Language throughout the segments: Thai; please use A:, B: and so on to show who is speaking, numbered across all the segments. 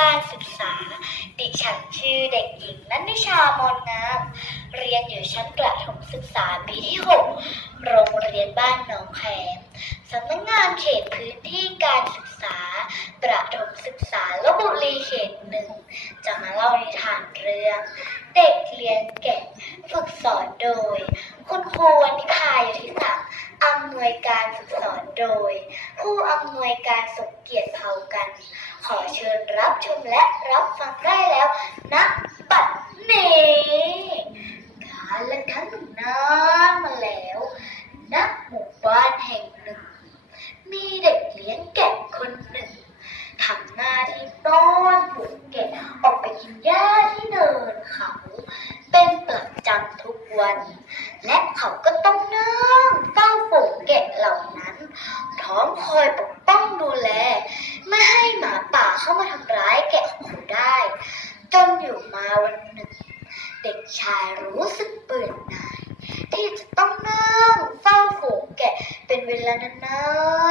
A: การศึกษา ดิฉันชื่อเด็กหญิงนันนิชามนงาม เรียนอยู่ชั้นประถมศึกษาปีที่ 6 โรงเรียนบ้านหนองแขมสำนักงานเขตพื้นที่การศึกษา ประถมศึกษาลบบุรีเขตหนึ่ง จะมาเล่านิทานเรื่อง เด็กเรียนเก่งฝึกสอนโดย คุณครูวนิพายทิศักดิ์อำนวยการฝึกสอนโดย ผู้อำนวยการสมเกียรติเผ่ากัน อเชิญรับชมและรับฟังได้แล้วณปัดนี้การละครั้งหนึ่งนานมาแล้วณหมู่บ้านแห่งหนึ่ง มีเด็กเลี้ยงแกะคนหนึ่งทำหน้าที่ต้อนฝูงแกะออกไปกินหญ้าที่เนินเขา เป็นประจำทุกวัน และเขาก็ต้องนั่งเฝ้าฝูงแกะเหล่านั้น พร้อมคอยปกป้องดูแล ไม่ให้หมาป่า เข้ามาทำร้ายแกะของเขาได้ จนอยู่มาวันหนึ่ง เด็กชายรู้สึกเบื่อหน่าย ที่จะต้องนั่งเฝ้าฝูงแกะเป็นเวลานา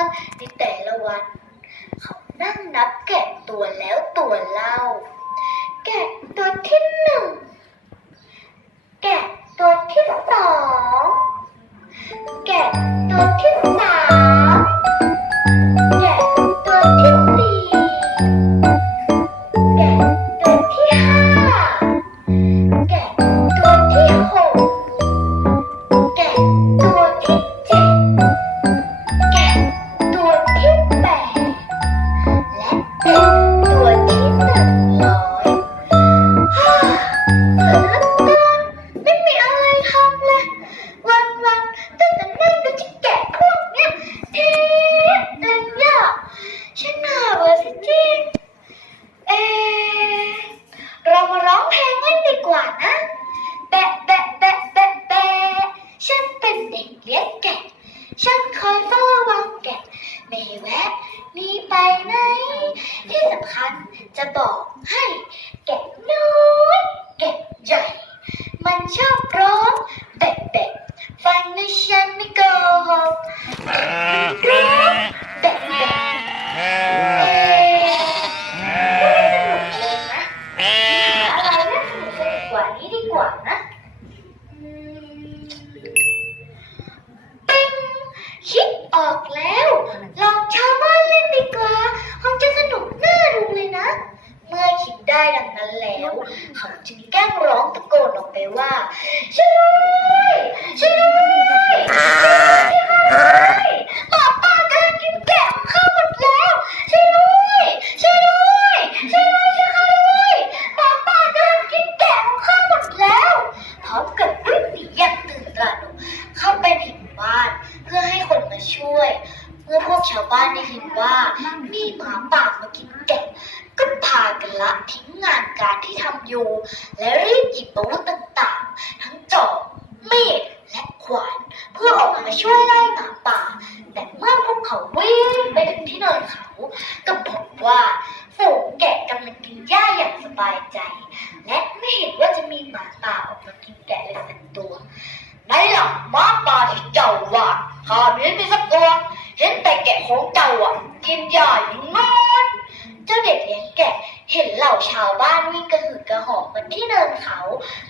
A: นๆในแต่ละวัน เขานั่งนับแกะตัวแล้วตัวเล่า แกะตัวที่หนึ่งแกะตัวที่ ฟั แล้วเขาจึงแกล้งร้องตะโกนออกไปว่าช่วยช่วยช่วยด้วยหมาป่ากำลังกินแกะของข้าหมดแล้วช่วยด้วยช่วยด้วยช่วยด้วยช่วยข้าด้วยหมาป่ากำลังกินแกะของข้าหมดแล้วพร้อมกับวิ่งหนีอย่างตื่นตระหนกเข้าไปในหมู่บ้านเพื่อให้คนมาช่วย เมื่อพวกชาวบ้านได้ยินว่ามีหมาป่ามากินแกะ ก็พากันละทิ้งงานการที่ทำอยู่ และรีบหยิบอาวุธต่างๆ ทั้งจอบมีดและขวานเพื่อออกมาช่วยไล่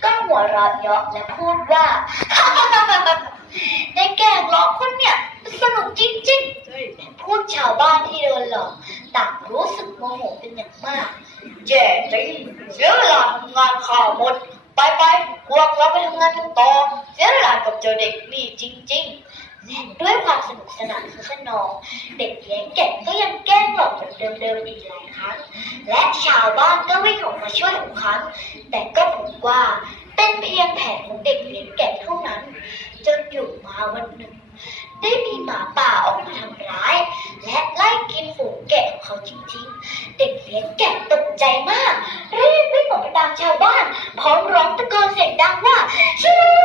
A: ก็หัวเราะเยาะและพูดว่าในแกล้งหลอกคนเนี่ยสนุกจริงๆพวกชาวบ้านที่โดนหลอกต่างรู้สึกโมโหเป็นอย่างมากแย่จริงเสียเวลาทำงานข่าวหมด ไปไปๆพวกเราไปทำงานกันต่อเสียเวลากับเจ้าเด็กนี่จริงๆและด้วยความสนุกสนานคือนอง เด็กเลี้ยงแกะก็ยังแกล้งหลอกแบบ เดิมๆอีกหลายครั้ง และชาวบ้านก็วิ่งออกมาช่วยทุกครั้ง แต่ก็พบว่าเป็นเพียงแผนของเด็กเลี้ยงแกะเท่านั้น จนอยู่มาวันหนึ่ง ได้มีหมาป่าออกมาทำร้าย และไล่กินฝูงแกะของเขาจริงๆ เด็กเลี้ยงแกะตกใจมากรีบวิ่งออกไปตามชาวบ้าน พร้อมร้องตะโกนเสียงดังว่าช่วย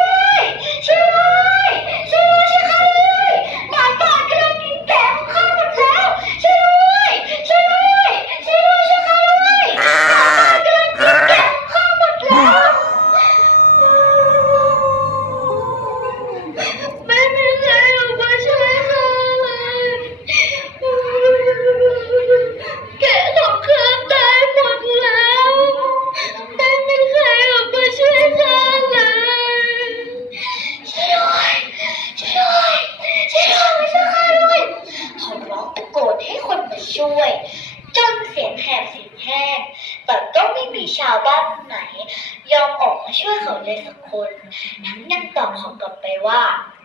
A: เขาเลยสักคนทั้งยังตอบเขากลับไปว่า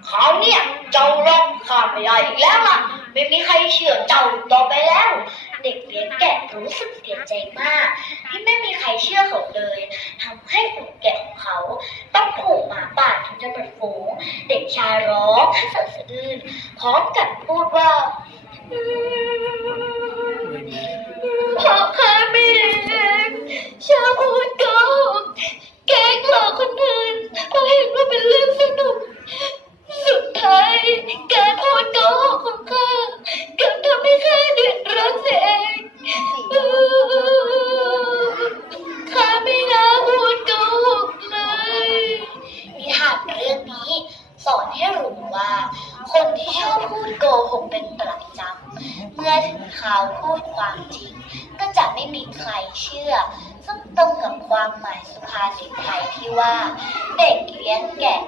A: เขาเนี่ยเจ้าลองข้าไม่ได้อีกแล้วล่ะ ไม่มีใครเชื่อเจ้าต่อไปแล้ว เด็กเลี้ยงแกะรู้สึกเสียใจมาก ที่ไม่มีใครเชื่อเขาเลยทำให้ฝูงแกะของเขา ต้องถูกหมาป่าทั้งจำนวนฝูง เด็กชายร้องสะอื้นพร้อมกับพูดว่า ถึงคราวพูดความจริง ก็จะไม่มีใครเชื่อ ซึ่งตรงกับความหมายสุภาษิตไทยที่ว่า เด็กเลี้ยงแกะ